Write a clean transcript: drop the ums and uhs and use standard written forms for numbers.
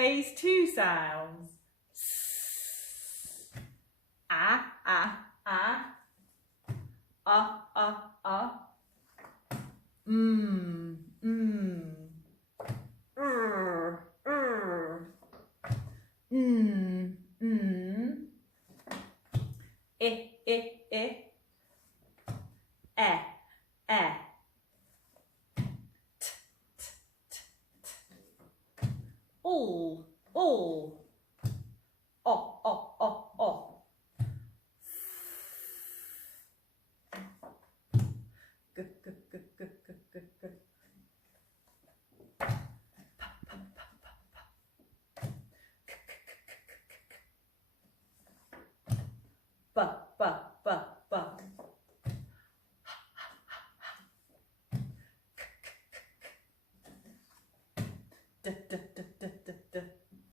Phase 2 sounds. S, ah, ah, ah. Mmm, mmm. Mmm, mmm. Eh, eh, eh. Eh, eh. T, t, t, t. All. Oh, oh.